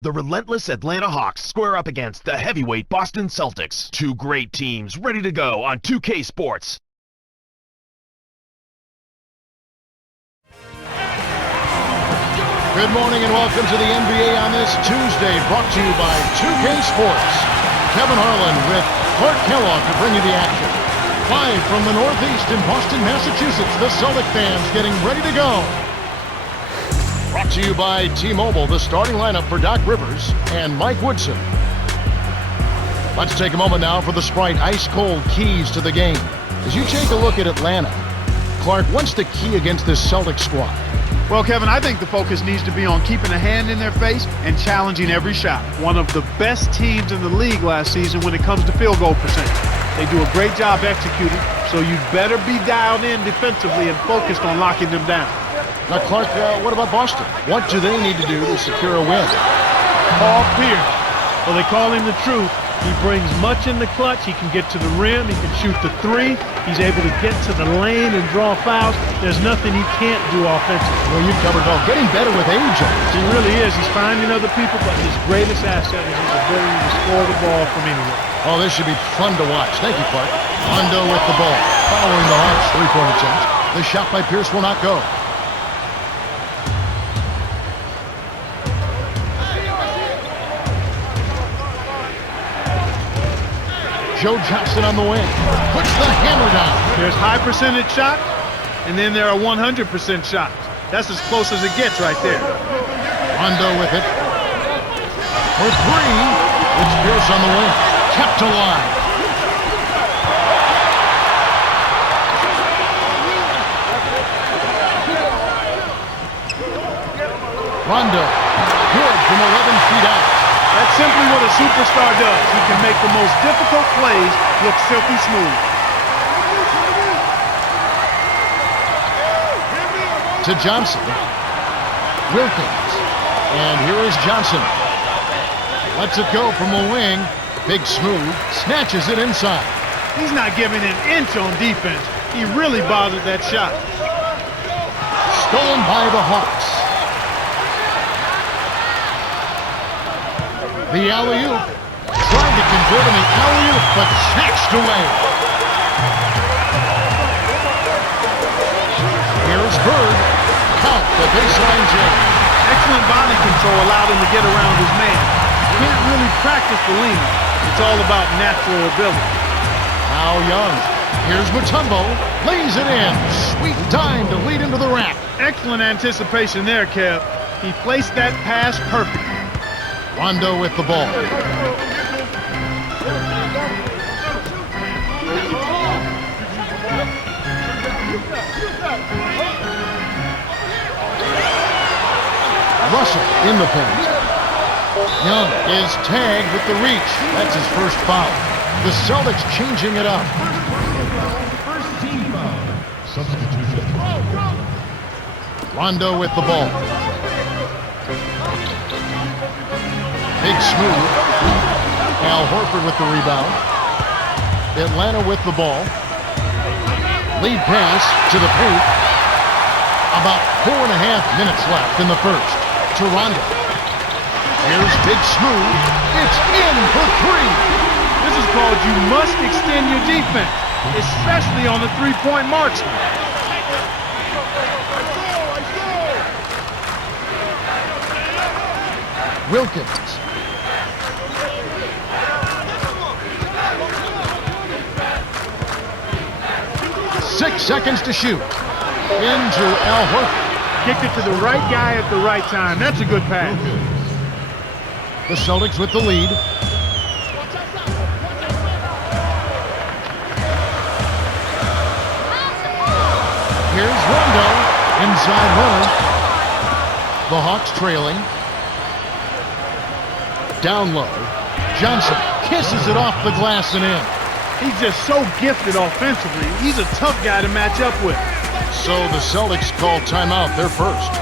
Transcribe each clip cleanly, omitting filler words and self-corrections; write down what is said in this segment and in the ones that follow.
The relentless Atlanta Hawks square up against the heavyweight Boston Celtics. Two great teams ready to go on 2K Sports. Good morning and welcome to the NBA on this Tuesday, brought to you by 2K Sports. Kevin Harlan with Clark Kellogg to bring you the action. Live from the Northeast in Boston, Massachusetts, the Celtic fans getting ready to go. Brought to you by T-Mobile, the starting lineup for Doc Rivers and Mike Woodson. Let's take a moment now for the Sprite ice-cold keys to the game. As you take a look at Atlanta, Clark, what's the key against this Celtic squad? Well, Kevin, I think the focus needs to be on keeping a hand in their face and challenging every shot. One of the best teams in the league last season when it comes to field goal percentage. They do a great job executing, so you'd better be dialed in defensively and focused on locking them down. Now, Clark, what about Boston? What do they need to do to secure a win? Paul Pierce. Well, they call him the truth. He brings much in the clutch. He can get to the rim. He can shoot the three. He's able to get to the lane and draw fouls. There's nothing he can't do offensively. Well, you covered it all. Getting better with age. He really is. He's finding other people, but his greatest asset is his ability to score the ball from anywhere. Oh, this should be fun to watch. Thank you, Clark. Rondo with the ball. Following the Hawks' three-point attempt. The shot by Pierce will not go. Joe Johnson on the wing. Puts the hammer down. There's high percentage shots, and then there are 100% shots. That's as close as it gets right there. Rondo with it. For three. It's Pierce on the wing. Kept alive. Rondo. Good from 11 feet out. That's simply what a superstar does. He can make the most difficult plays look silky smooth. To Johnson. Wilkins. And here is Johnson. Lets it go from the wing. Big smooth. Snatches it inside. He's not giving an inch on defense. He really bothered that shot. Stolen by the Hawks. The alley-oop. Trying to convert on the alley-oop, but snatched away. Here's Bird. Count the baseline jam. Excellent body control allowed him to get around his man. Can't really practice the lean. It's all about natural ability. Now Young. Here's Mutombo. Lays it in. Sweet time to lead into the rack. Excellent anticipation there, Kev. He placed that pass perfectly. Rondo with the ball. Russell in the paint. Young is tagged with the reach. That's his first foul. The Celtics changing it up. First team foul. Substitution. Rondo with the ball. Big smooth. Al Horford with the rebound. Atlanta with the ball. Lead pass to the paint. About 4.5 minutes left in the first. To Rondo. Here's Big Smooth. It's in for three. This is called you must extend your defense, especially on the three-point marksman. Wilkins. 6 seconds to shoot. Into Al Horford. Kicked it to the right guy at the right time. That's a good pass. The Celtics with the lead. Here's Rondo. Inside runner. The Hawks trailing. Down low. Johnson kisses it off the glass and in. He's just so gifted offensively. He's a tough guy to match up with. So the Celtics call timeout. They're first.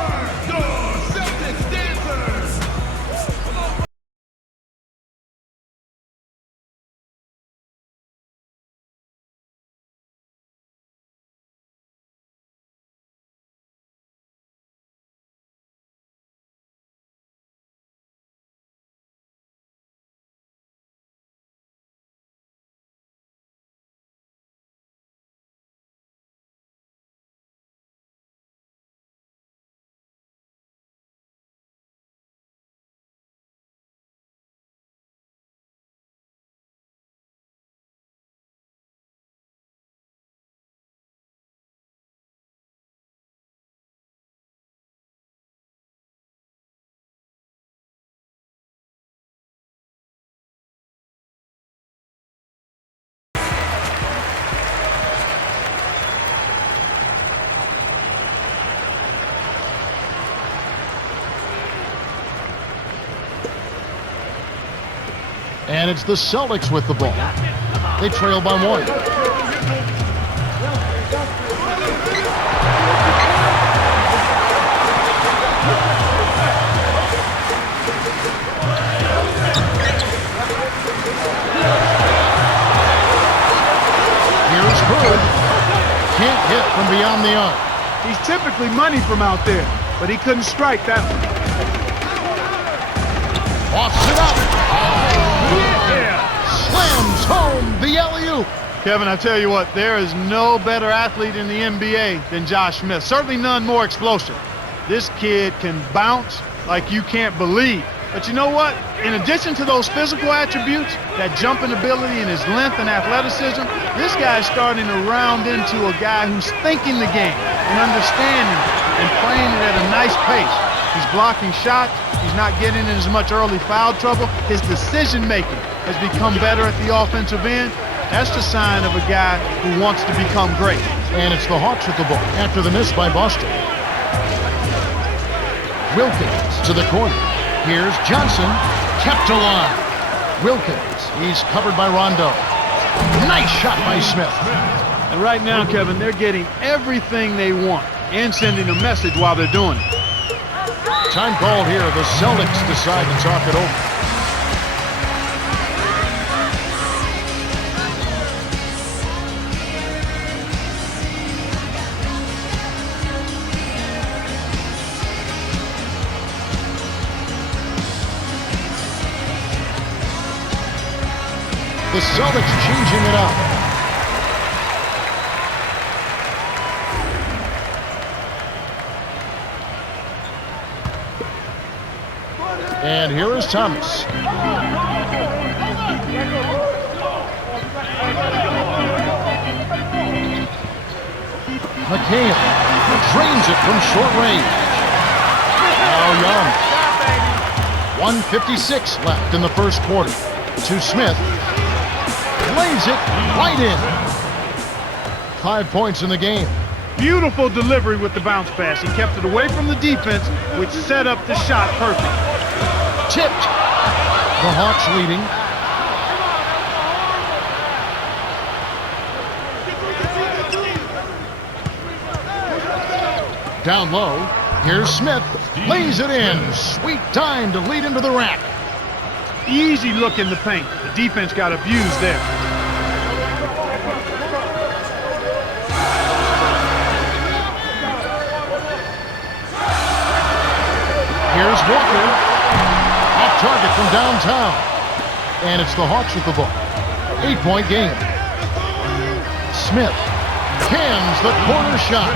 And it's the Celtics with the ball. They trail by 1. Here's Bird. Can't hit from beyond the arc. He's typically money from out there, but he couldn't strike that one. Offs it up. Slams home the alley-oop. Kevin, I tell you what, there is no better athlete in the NBA than Josh Smith. Certainly none more explosive. This kid can bounce like you can't believe. But you know what? In addition to those physical attributes, that jumping ability and his length and athleticism, this guy's starting to round into a guy who's thinking the game and understanding and playing it at a nice pace. He's blocking shots. He's not getting in as much early foul trouble. His decision-making has become better at the offensive end. That's the sign of a guy who wants to become great. And it's the Hawks with the ball after the miss by Boston. Wilkins to the corner. Here's Johnson, kept alive. Wilkins, he's covered by Rondo. Nice shot by Smith. And right now, Kevin, they're getting everything they want and sending a message while they're doing it. Time called here. The Celtics decide to talk it over. The Celtics changing it up. And here is Thomas. McHale drains it from short range. Now Young. 1:56 left in the first quarter. To Smith. Lays it right in. 5 points in the game. Beautiful delivery with the bounce pass. He kept it away from the defense, which set up the shot perfect. Tipped. The Hawks leading. Down low. Here's Smith. Lays it in. Sweet time to lead into the rack. Easy look in the paint. The defense got abused there. Here's Walker. Off target from downtown. And it's the Hawks with the ball. 8-point game. Smith cans the corner shot.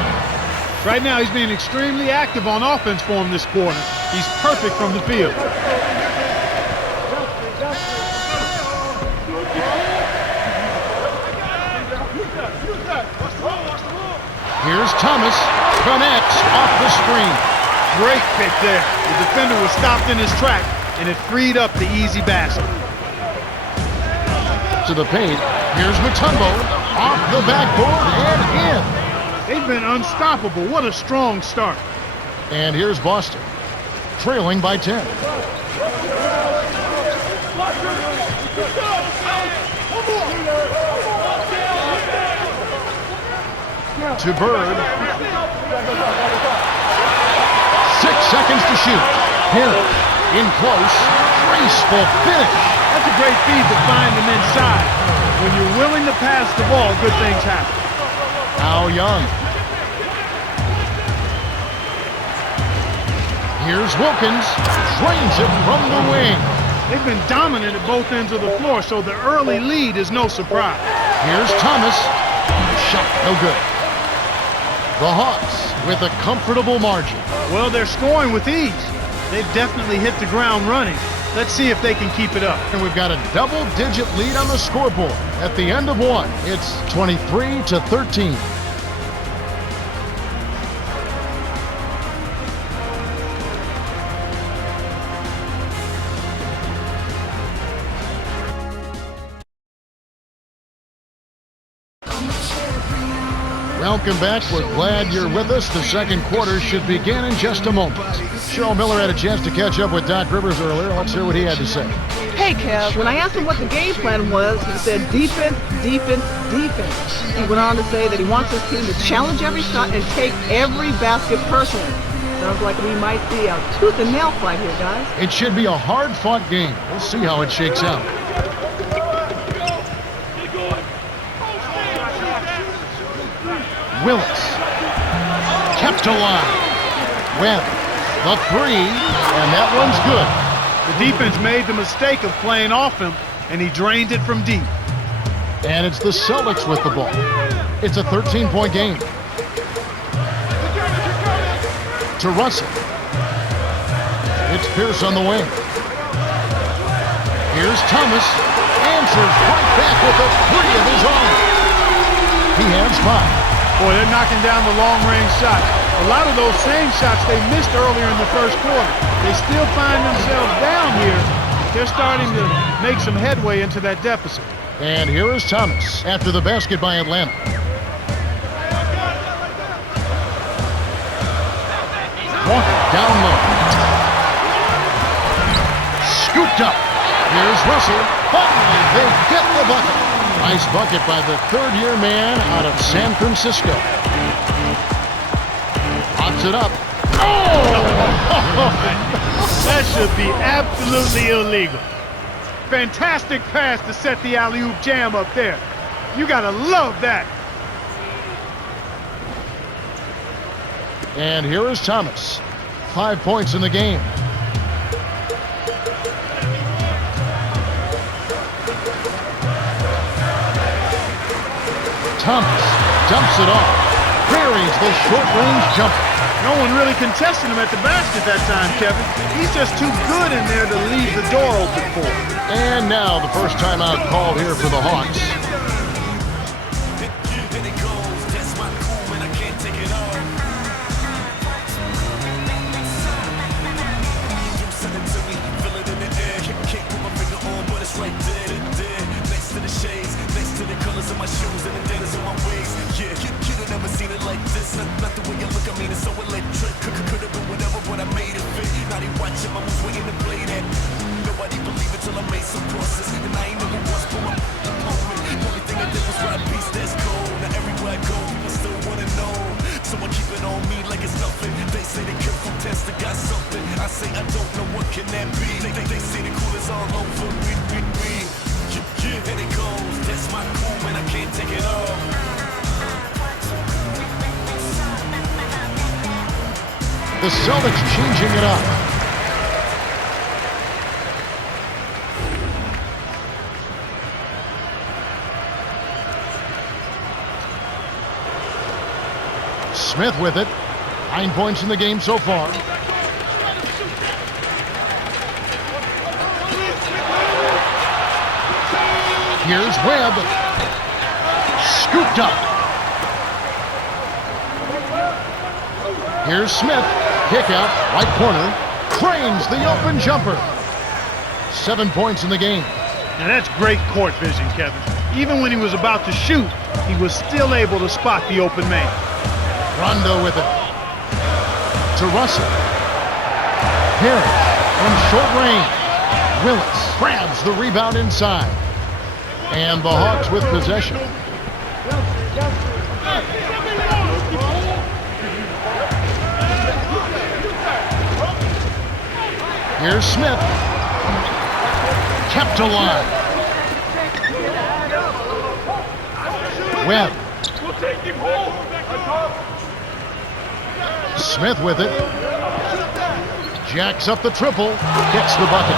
Right now, he's being extremely active on offense for him this quarter. He's perfect from the field. Here's Thomas. Connects off the screen. Great pick there. The defender was stopped in his track, and it freed up the easy basket. To the paint. Here's Mutombo. Off the backboard and in. They've been unstoppable. What a strong start. And here's Boston, trailing by 10. To Bird. 6 seconds to shoot. Harris in close. Graceful finish. That's a great feed to find him inside. When you're willing to pass the ball, good things happen. Now Young. Here's Wilkins. Drains it from the wing. They've been dominant at both ends of the floor, so the early lead is no surprise. Here's Thomas. Shot no good. The Hawks with a comfortable margin. Well, they're scoring with ease. They've definitely hit the ground running. Let's see if they can keep it up. And we've got a double-digit lead on the scoreboard. At the end of one, it's 23-13. Well, welcome back. We're glad you're with us. The second quarter should begin in just a moment. Cheryl Miller had a chance to catch up with Doc Rivers earlier. Let's hear what he had to say. Hey, Kev, when I asked him what the game plan was, he said defense, defense, defense. He went on to say that he wants his team to challenge every shot and take every basket personally. Sounds like we might see a tooth and nail fight here, guys. It should be a hard-fought game. We'll see how it shakes out. Willis kept alive. Webb, the three, and that one's good. The defense made the mistake of playing off him, and he drained it from deep. And it's the Celtics with the ball. It's a 13-point game. To Russell. It's Pierce on the wing. Here's Thomas. Answers right back with a three of his own. He has 5. Boy, they're knocking down the long-range shots. A lot of those same shots they missed earlier in the first quarter. They still find themselves down here. They're starting to make some headway into that deficit. And here is Thomas after the basket by Atlanta. Walker down low. Scooped up. Here's Russell. Finally, they get the bucket. Nice bucket by the third-year man out of San Francisco. Pops it up. Oh! That should be absolutely illegal. Fantastic pass to set the alley-oop jam up there. You gotta love that. And here is Thomas. 5 points in the game. Thomas dumps it off. Buries the short-range jumper. No one really contested him at the basket that time, Kevin. He's just too good in there to leave the door open for him. And now the first timeout called here for the Hawks. The Celtics changing it up. Smith with it. 9 points in the game so far. Here's Webb. Scooped up. Here's Smith. Kick out, right corner. Cranes the open jumper. 7 points in the game. Now that's great court vision, Kevin. Even when he was about to shoot, he was still able to spot the open man. Rondo with it. To Russell. Harris from short range. Willis grabs the rebound inside. And the Hawks with possession. Here's Smith. Kept alive. Webb. Smith with it. Jacks up the triple. Gets the bucket.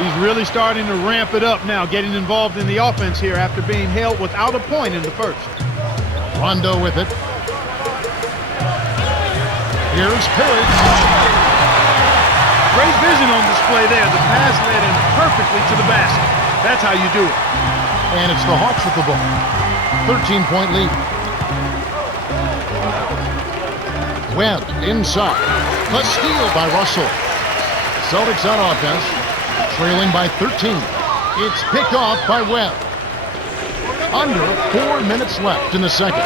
He's really starting to ramp it up now, getting involved in the offense here after being held without a point in the first. Rondo with it. Here's Perry. Great vision on display there. The pass led him perfectly to the basket. That's how you do it. And it's the Hawks with the ball. 13-point lead. Webb inside. The steal by Russell. Celtics on offense, trailing by 13. It's picked off by Webb. under 4 minutes left in the second.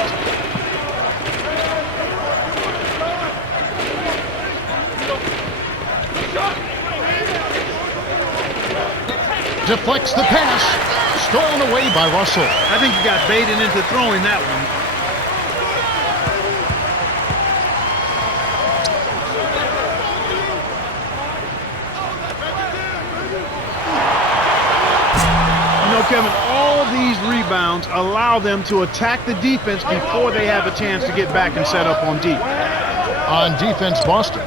Deflects the pass. Stolen away by Russell. I think he got baited into throwing that one. You know, Kevin, all these rebounds allow them to attack the defense before they have a chance to get back and set up on deep. On defense, Boston.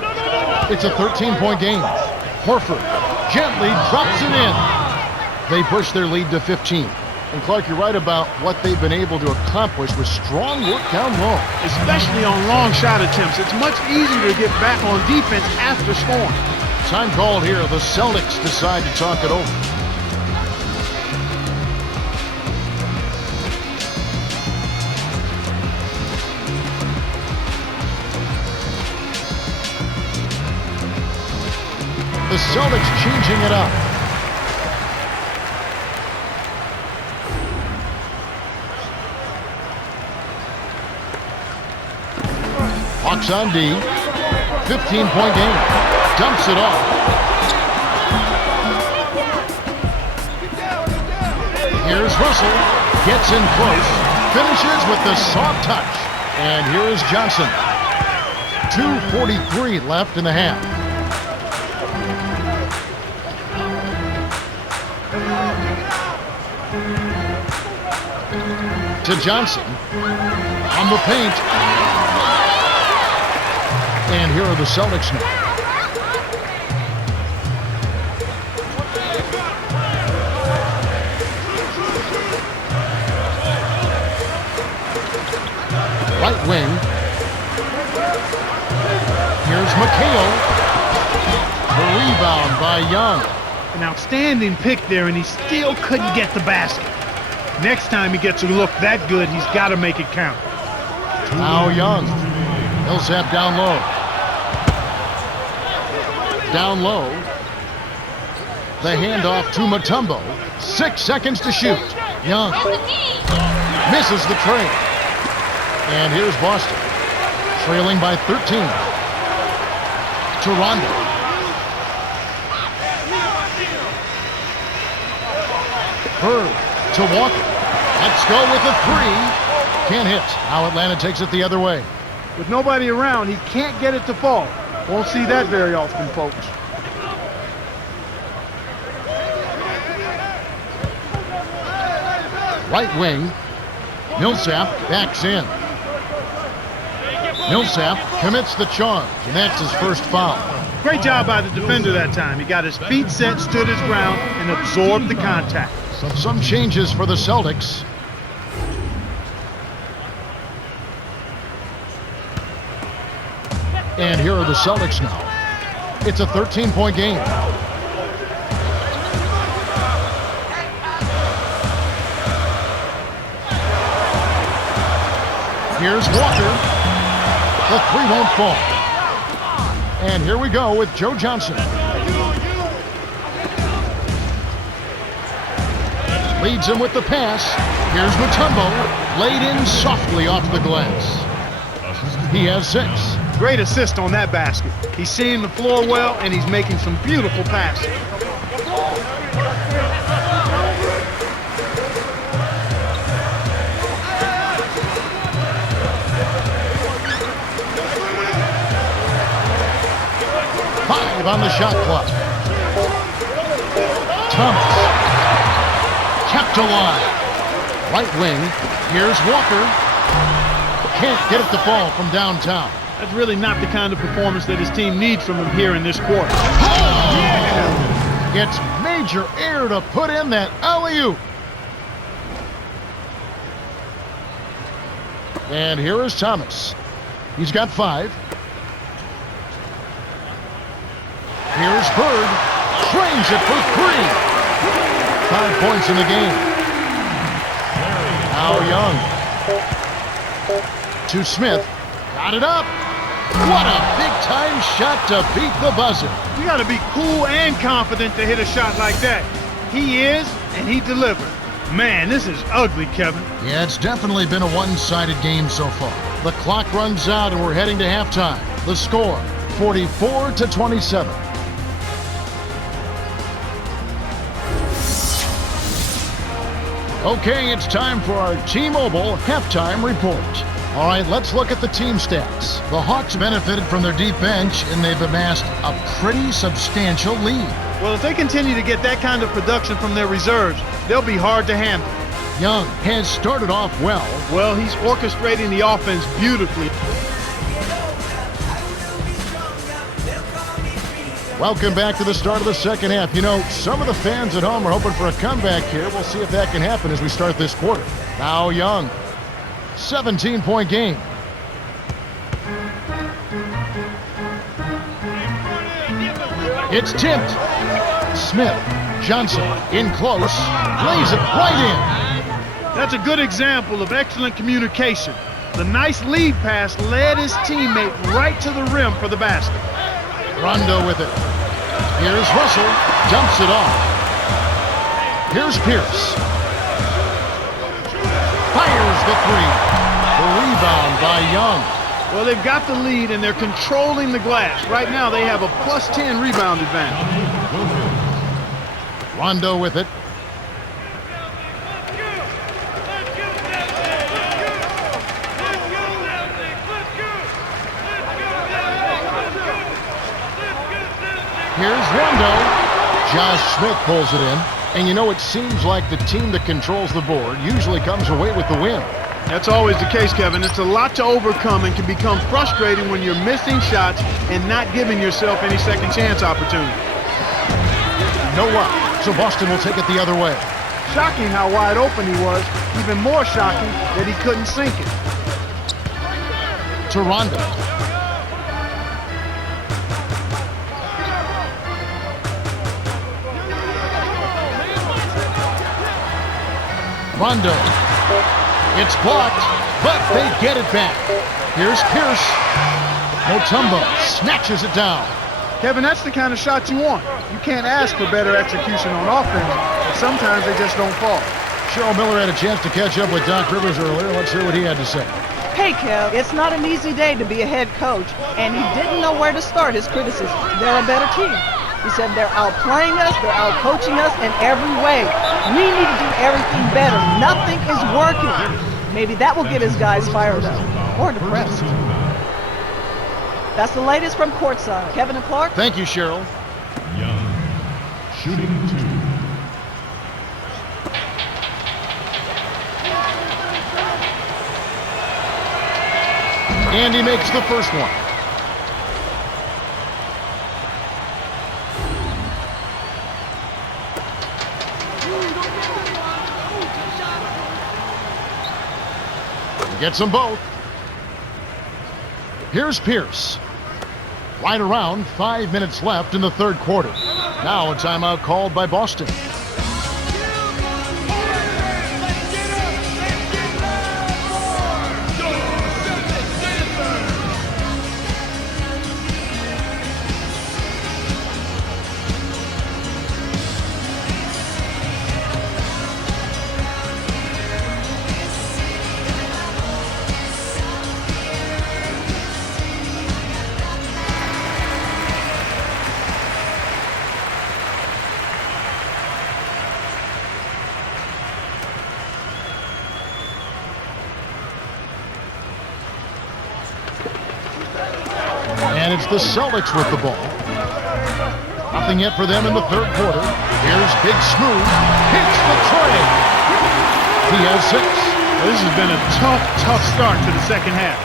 It's a 13-point game. Horford gently drops it in. They push their lead to 15. And Clark, you're right about what they've been able to accomplish with strong work down low. Especially on long shot attempts. It's much easier to get back on defense after scoring. Time called here. The Celtics decide to talk it over. The Celtics changing it up. Hawks on D. 15-point game. Dumps it off. Here's Russell. Gets in close. Finishes with the soft touch. And here is Johnson. 2:43 left in the half. To Johnson. On the paint. And here are the Celtics now. Right wing. Here's McHale. The rebound by Young. An outstanding pick there, and he still couldn't get the basket. Next time he gets a look that good, he's got to make it count. Now Young. Millsap down low. Down low. The handoff to Mutombo. 6 seconds to shoot. Young misses the trade. And here's Boston. Trailing by 13. To Rondo. Bird to Walker. Let's go with a three. Can't hit. Now Atlanta takes it the other way. With nobody around, he can't get it to fall. Won't see that very often, folks. Right wing. Millsap backs in. Millsap commits the charge, and that's his first foul. Great job by the defender that time. He got his feet set, stood his ground, and absorbed the contact. Some changes for the Celtics. And here are the Celtics now. It's a 13-point game. Here's Walker. The three won't fall. And here we go with Joe Johnson. Leads him with the pass. Here's Mutombo. Laid in softly off the glass. He has 6. Great assist on that basket. He's seeing the floor well, and he's making some beautiful passes. Five on the shot clock. Thomas. Kept alive. Right wing. Here's Walker. Can't get it to fall from downtown. That's really not the kind of performance that his team needs from him here in this quarter. Oh! Yeah! Gets major air to put in that alley-oop. And here is Thomas. He's got 5. Here's Bird. Trains it for 3. 5 points in the game. Now Young. To Smith. Got it up. What a big-time shot to beat the buzzer. You got to be cool and confident to hit a shot like that. He is, and he delivered. Man, this is ugly, Kevin. Yeah, it's definitely been a one-sided game so far. The clock runs out and we're heading to halftime. The score, 44-27. Okay, it's time for our T-Mobile halftime report. All right, let's look at the team stats. The Hawks benefited from their deep bench, and they've amassed a pretty substantial lead. Well, if they continue to get that kind of production from their reserves, they'll be hard to handle. Young has started off well. Well, he's orchestrating the offense beautifully. Welcome back to the start of the second half. You know, some of the fans at home are hoping for a comeback here. We'll see if that can happen as we start this quarter. Now Young, 17-point game. It's tipped. Smith, Johnson, in close, lays it right in. That's a good example of excellent communication. The nice lead pass led his teammate right to the rim for the basket. Rondo with it. Here's Russell, dumps it off. Here's Pierce. Fires the three. The rebound by Young. Well, they've got the lead and they're controlling the glass. Right now they have a +10 rebound advantage. Rondo with it. Here's Rondo. Josh Smith pulls it in. And you know, it seems like the team that controls the board usually comes away with the win. That's always the case, Kevin. It's a lot to overcome and can become frustrating when you're missing shots and not giving yourself any second chance opportunity. No luck, so Boston will take it the other way. Shocking how wide open he was. Even more shocking that he couldn't sink it. To Rondo. Rondo. It's blocked, but they get it back. Here's Pierce. Mutombo snatches it down. Kevin, that's the kind of shot you want. You can't ask for better execution on offense, but sometimes they just don't fall. Cheryl Miller had a chance to catch up with Doc Rivers earlier. Let's hear what he had to say. Hey, Kev, it's not an easy day to be a head coach, and he didn't know where to start his criticism. They're a better team. He said they're outplaying us, they're outcoaching us in every way. We need to do everything better. Nothing is working. Maybe that will get his guys fired up or depressed. That's the latest from courtside. Kevin and Clark. Thank you, Cheryl. Young, shooting 2. And he makes the first one. He gets them both. Here's Pierce. Right around 5 minutes left in the third quarter. Now a timeout called by Boston. And it's the Celtics with the ball. Nothing yet for them in the third quarter. Here's Big Smooth. Hits the tray. He has 6. Well, this has been a tough start to the second half.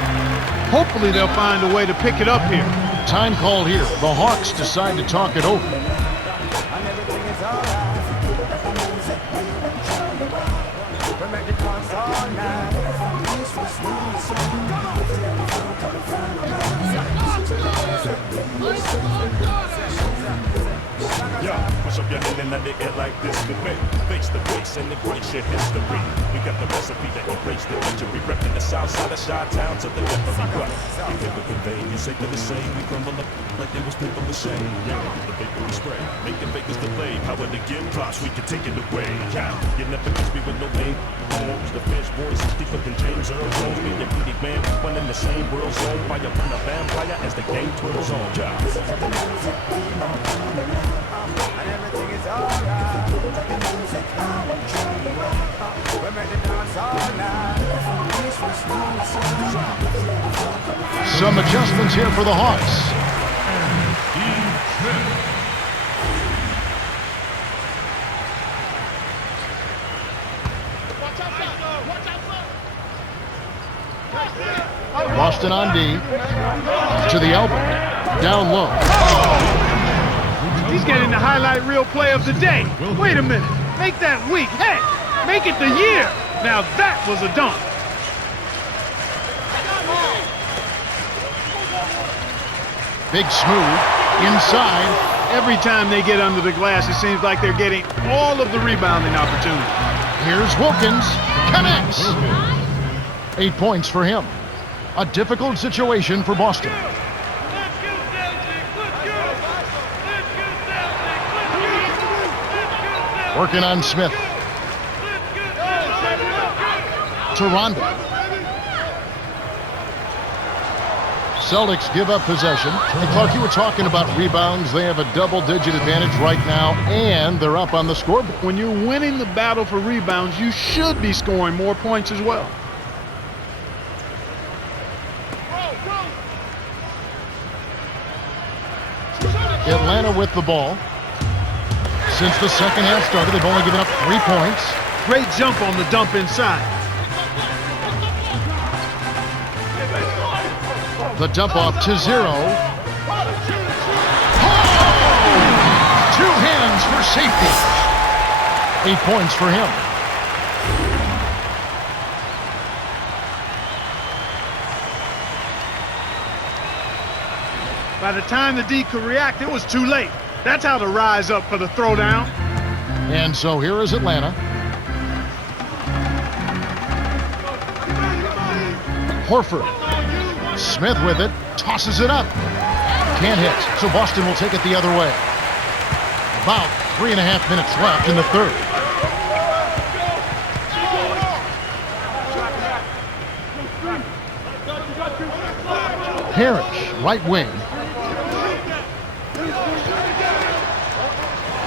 Hopefully they'll find a way to pick it up here. Time called here. The Hawks decide to talk it over. Yeah, push up your flying out the air like this could be. Face to face and embrace your history. We got the recipe to erase the injury. Repping the south side of Chi-Town to the left of the gut. You never convey, you say they're the same. We crumble up like they was paper mache. Yeah, the paper we spray. Making fakers delay. Power to give props, we can take it away. Yeah, you never catch me with no name. Homes, the French boys, deeper than James Earl Jones. Me and Petey Man, one in the same world zone. Fire from the vampire as the game twirls on. Yeah. Some adjustments here for the Hawks. Boston on D. To the elbow. Down low. He's getting the highlight reel play of the day. Wait a minute. Make that week. Hey, make it the year. Now that was a dunk. Big Smooth. Inside. Every time they get under the glass, it seems like they're getting all of the rebounding opportunities. Here's Wilkins. Connects. 8 points for him. A difficult situation for Boston. Working on Smith. To Rondo. Celtics give up possession. And Clark, you were talking about rebounds. They have a double-digit advantage right now, and they're up on the scoreboard. When you're winning the battle for rebounds, you should be scoring more points as well. Atlanta with the ball. Since the second half started, they've only given up 3 points. Great jump on the dump inside. The dump off to 0. Oh! 2 hands for safety. 8 points for him. By the time the D could react, it was too late. That's how to rise up for the throwdown. And so here is Atlanta. Horford. Smith with it. Tosses it up. Can't hit. So Boston will take it the other way. About 3.5 minutes left in the third. Parrish, right wing.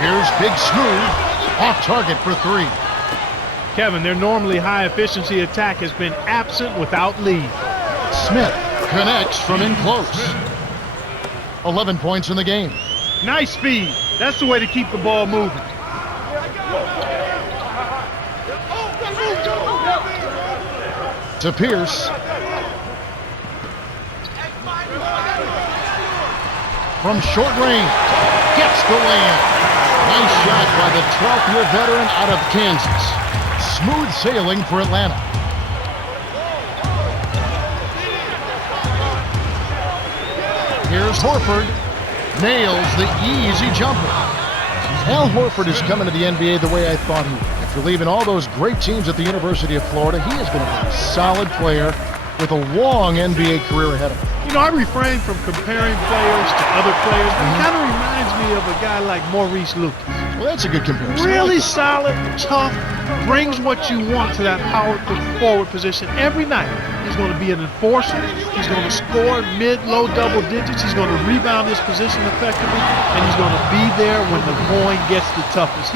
Here's Big Smooth, off target for 3. Kevin, their normally high efficiency attack has been absent without lead. Smith connects from in close. 11 points in the game. Nice speed. That's the way to keep the ball moving. To Pierce. From short range. Gets the lay-in. Nice shot by the 12th-year veteran out of Kansas. Smooth sailing for Atlanta. Here's Horford. Nails the easy jumper. Al Horford is coming to the NBA the way I thought he would. After leaving all those great teams at the University of Florida, he is going to be a solid player with a long NBA career ahead of him. You know, I refrain from comparing players to other players, but it kind of reminds me of a guy like Maurice Lucas. Well, that's a good comparison. Really solid, tough, brings what you want to that power forward position every night. He's going to be an enforcer. He's going to score mid-low double digits. He's going to rebound his position effectively, and he's going to be there when the going gets the toughest.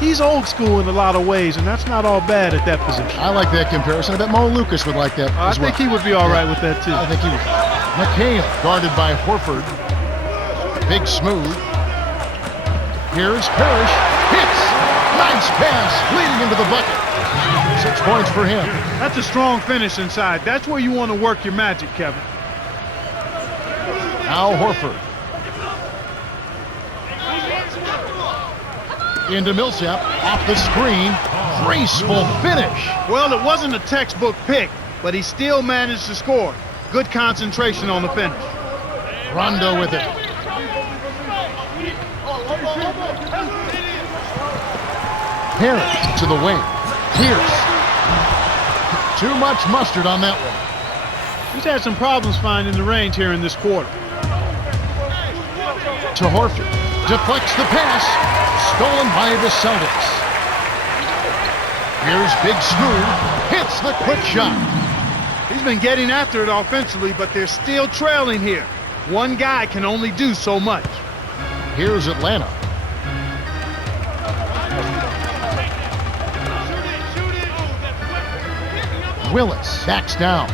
He's old school in a lot of ways, and that's not all bad at that position. I like that comparison. I bet Mo Lucas would like that as well. I think he would be all right with that, too. I think he would. McHale guarded by Horford. Big Smooth. Here's Parrish. Hits. Nice pass. Leading into the bucket. 6 points for him. That's a strong finish inside. That's where you want to work your magic, Kevin. Al Horford. Into Millsap. Off the screen. Graceful finish. Well, it wasn't a textbook pick, but he still managed to score. Good concentration on the finish. Rondo with it. Harris to the wing. Pierce. Too much mustard on that one. He's had some problems finding the range here in this quarter. To Horford. Deflects the pass. Stolen by the Celtics. Here's Big Smooth. Hits the quick shot. He's been getting after it offensively, but they're still trailing here. One guy can only do so much. Here's Atlanta. Willis backs down.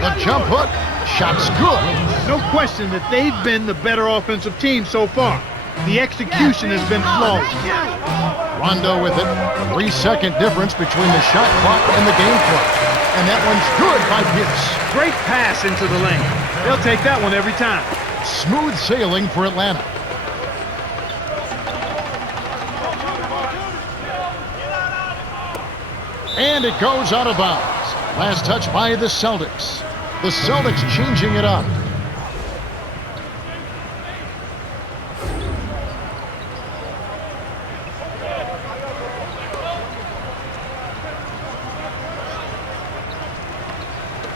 The jump hook. Shot's good. No question that they've been the better offensive team so far. The execution has been flawless. Rondo with it. 3-second difference between the shot clock and the game clock. And that one's good by Pierce. Great pass into the lane. They'll take that one every time. Smooth sailing for Atlanta. And it goes out of bounds. Last touch by the Celtics. The Celtics changing it up.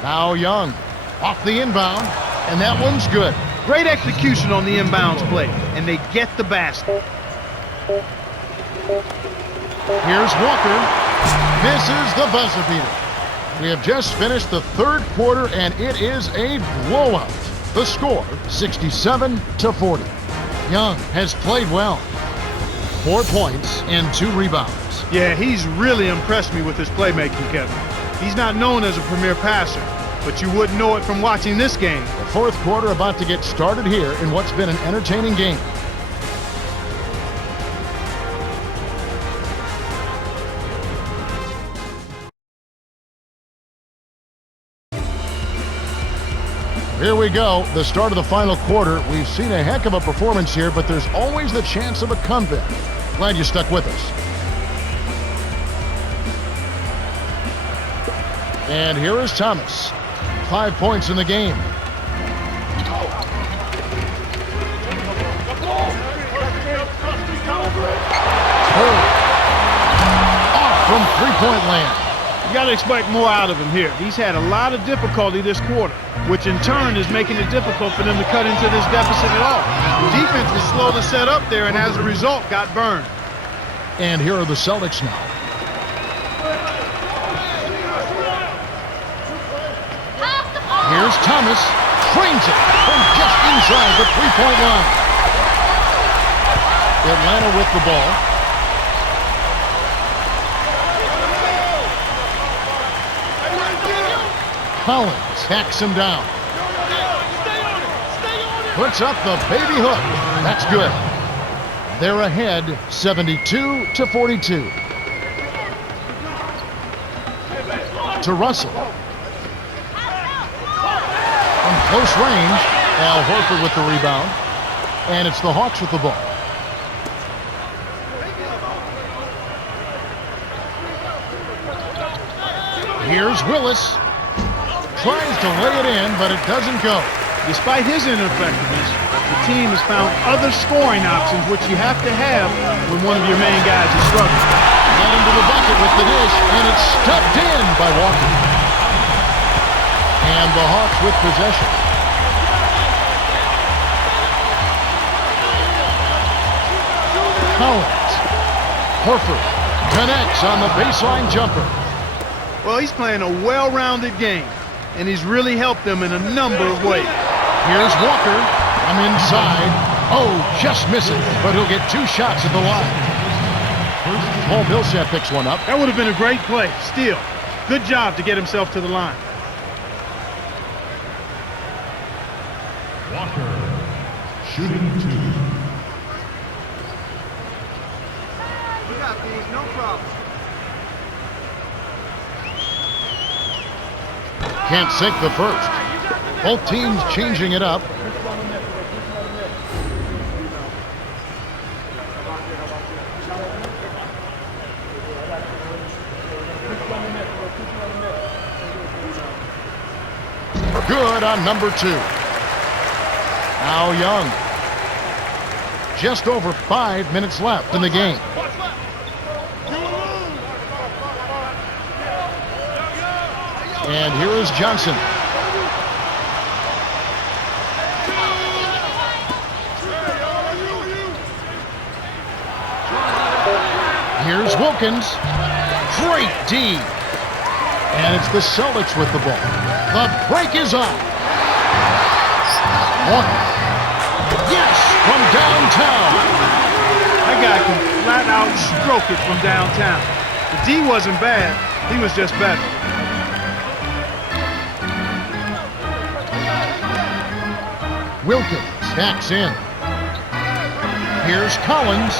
Now Young. Off the inbound. And that one's good. Great execution on the inbounds play. And they get the basket. Here's Walker. Misses the buzzer beater. We have just finished the third quarter, and it is a blowout. The score, 67-40. Young has played well. 4 points and 2 rebounds. Yeah, he's really impressed me with his playmaking, Kevin. He's not known as a premier passer, but you wouldn't know it from watching this game. The fourth quarter about to get started here in what's been an entertaining game. Here we go, the start of the final quarter. We've seen a heck of a performance here, but there's always the chance of a comeback. Glad you stuck with us. And here is Thomas. 5 points in the game. Off from three-point land. You got to expect more out of him here. He's had a lot of difficulty this quarter, which in turn is making it difficult for them to cut into this deficit at all. The defense was slow to set up there and as a result got burned. And here are the Celtics now. Here's Thomas. Trains it from just inside the three-point line. Atlanta with the ball. Collins hacks him down. Puts up the baby hook. That's good. They're ahead 72-42. To Russell. From close range, Al Horford with the rebound. And it's the Hawks with the ball. Here's Willis. Tries to lay it in, but it doesn't go. Despite his ineffectiveness, the team has found other scoring options, which you have to have when one of your main guys is struggling. Get into the bucket with the dish, and it's stuffed in by Walker. And the Hawks with possession. Collins. Horford connects on the baseline jumper. Well, he's playing a well-rounded game, and he's really helped them in a number of ways. Here's Walker. I'm inside. Oh, just missing, but he'll get 2 shots at the line. Paul Millsap picks one up. That would have been a great play. Still, good job to get himself to the line. Walker, shooting 2. We got these, no problem. Can't sink the first. Both teams changing it up. Good on number 2. Now Young. Just over 5 minutes left in the game. And here is Johnson. Here's Wilkins. Great D. And it's the Celtics with the ball. The break is on. Walker. Yes, from downtown. That guy can flat out stroke it from downtown. The D wasn't bad. He was just better. Wilkins backs in. Here's Collins.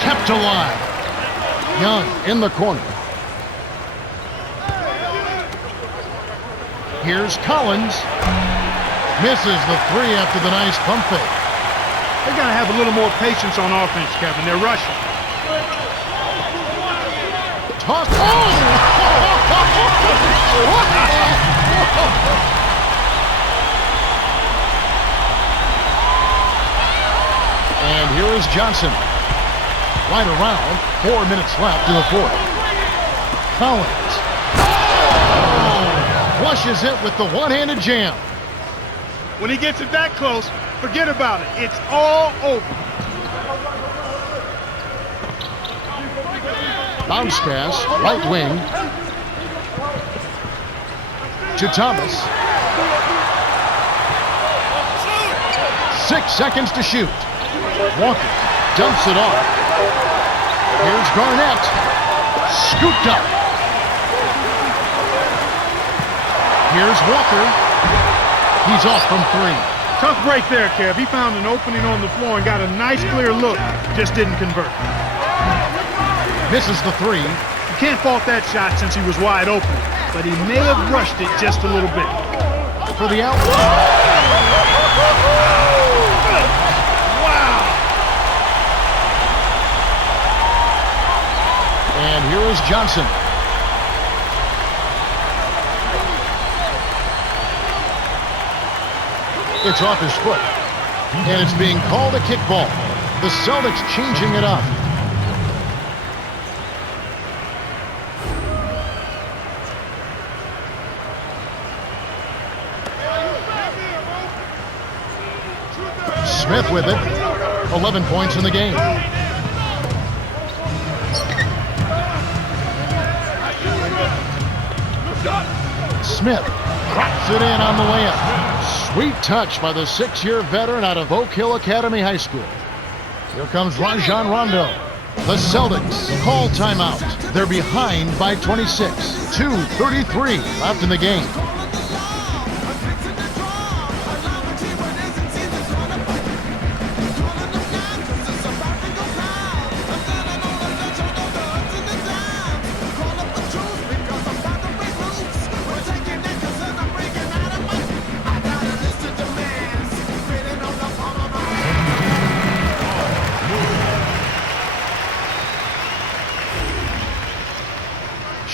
Kept alive. Young in the corner. Here's Collins. Misses the three after the nice pump fake. They got to have a little more patience on offense, Kevin. They're rushing. Toss. Oh! And here is Johnson. Right around. 4 minutes left in the fourth. Collins. Oh! Flushes it with the one-handed jam. When he gets it that close, forget about it. It's all over. Bounce pass, right wing. To Thomas. 6 seconds to shoot. Walker dumps it off. Here's Garnett. Scooped up. Here's Walker. He's off from three. Tough break there, Kev. He found an opening on the floor and got a nice clear look. Just didn't convert. Misses the three. You can't fault that shot since he was wide open, but he may have rushed it just a little bit. For the out. Wow! And here is Johnson. It's off his foot. And it's being called a kickball. The Celtics changing it up. Smith with it. 11 points in the game. Smith drops it in on the layup. Sweet touch by the 6-year veteran out of Oak Hill Academy High School. Here comes Rajon Rondo. The Celtics call timeout. They're behind by 26. 2:33 left in the game.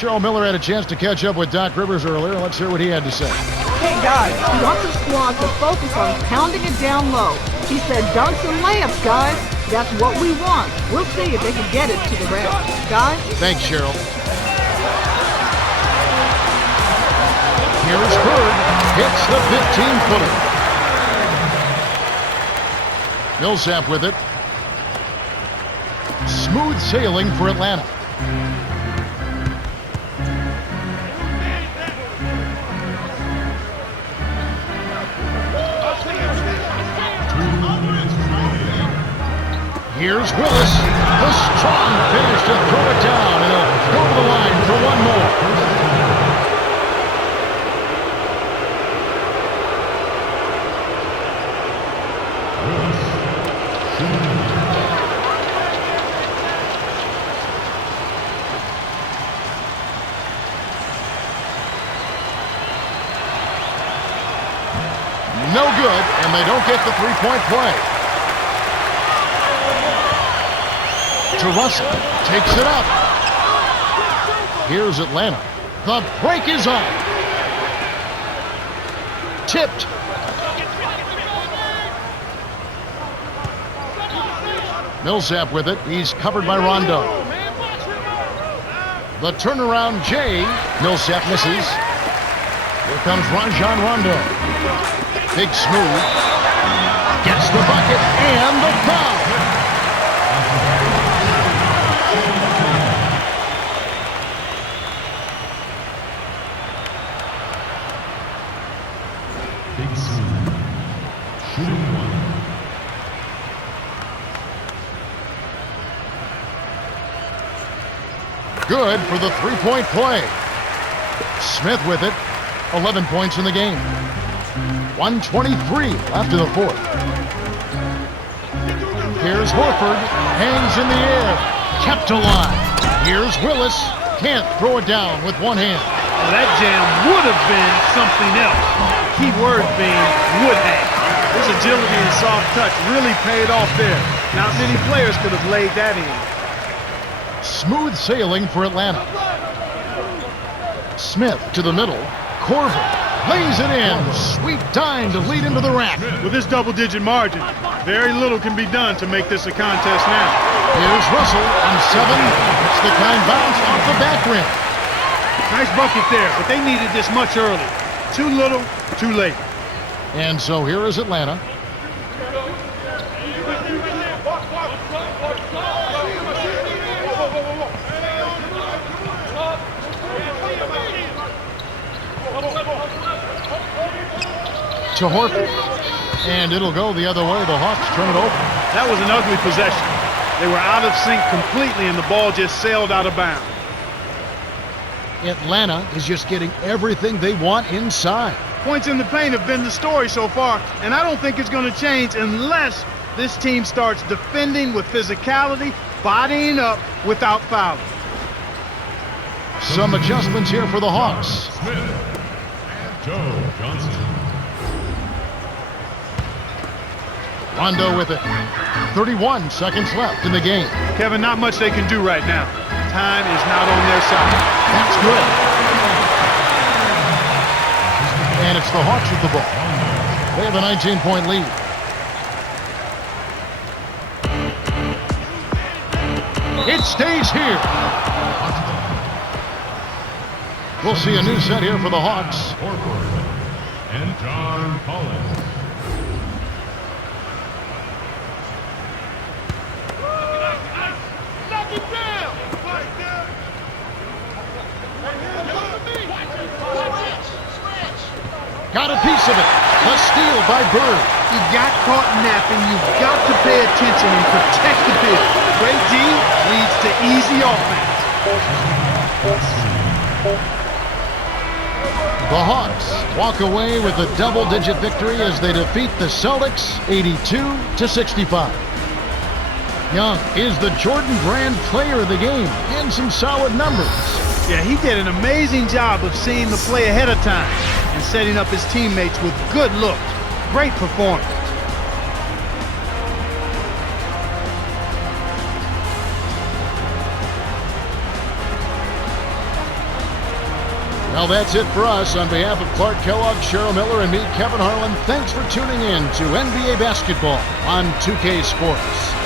Cheryl Miller had a chance to catch up with Doc Rivers earlier. Let's hear what he had to say. Hey guys, he wants his squad to focus on pounding it down low. He said dunks and layups, guys. That's what we want. We'll see if they can get it to the rim. Guys? Thanks, Cheryl. Here's Bird. Hits the 15-footer. Millsap with it. Smooth sailing for Atlanta. Here's Willis. The strong finish to throw it down, and he'll go to the line for one more. No good, and they don't get the three-point play. To Russell, takes it up. Here's Atlanta. The break is on. Tipped. Millsap with it. He's covered by Rondo. The turnaround, Jay. Millsap misses. Here comes Rajon Rondo. Big Smooth. Gets the bucket and the foul. Big Smooth. Shooting 1. Good for the three-point play. Smith with it. 11 points in the game. 1:23 left in the fourth. Here's Horford. Hangs in the air. Kept alive. Here's Willis. Can't throw it down with one hand. Well, that jam would have been something else. Key word being would have. His agility and soft touch really paid off there. Not many players could have laid that in. Smooth sailing for Atlanta. Smith to the middle. Corver lays it in. Sweet dime to lead into the rack. With this double-digit margin, very little can be done to make this a contest now. Here's Russell on 7. It's the kind bounce off the back rim. Nice bucket there, but they needed this much earlier. Too little, too late. And so here is Atlanta. To Horford. And it'll go the other way. The Hawks turn it over. That was an ugly possession. They were out of sync completely, and the ball just sailed out of bounds. Atlanta is just getting everything they want inside. Points in the paint have been the story so far, and I don't think it's going to change unless this team starts defending with physicality, bodying up without fouling. Some adjustments here for the Hawks. Smith and Joe Johnson. Rondo with it. 31 seconds left in the game. Kevin, not much they can do right now. Time is not on their side. That's good. And it's the Hawks with the ball. They have a 19-point lead. It stays here. We'll see a new set here for the Hawks. Horford and John Collins. Got a piece of it. A steal by Bird. He got caught napping. You've got to pay attention and protect the ball. Great D leads to easy offense. The Hawks walk away with a double-digit victory as they defeat the Celtics 82-65. Young is the Jordan Brand player of the game and some solid numbers. Yeah, he did an amazing job of seeing the play ahead of time and setting up his teammates with good looks. Great performance. Well, that's it for us. On behalf of Clark Kellogg, Cheryl Miller, and me, Kevin Harlan, thanks for tuning in to NBA Basketball on 2K Sports.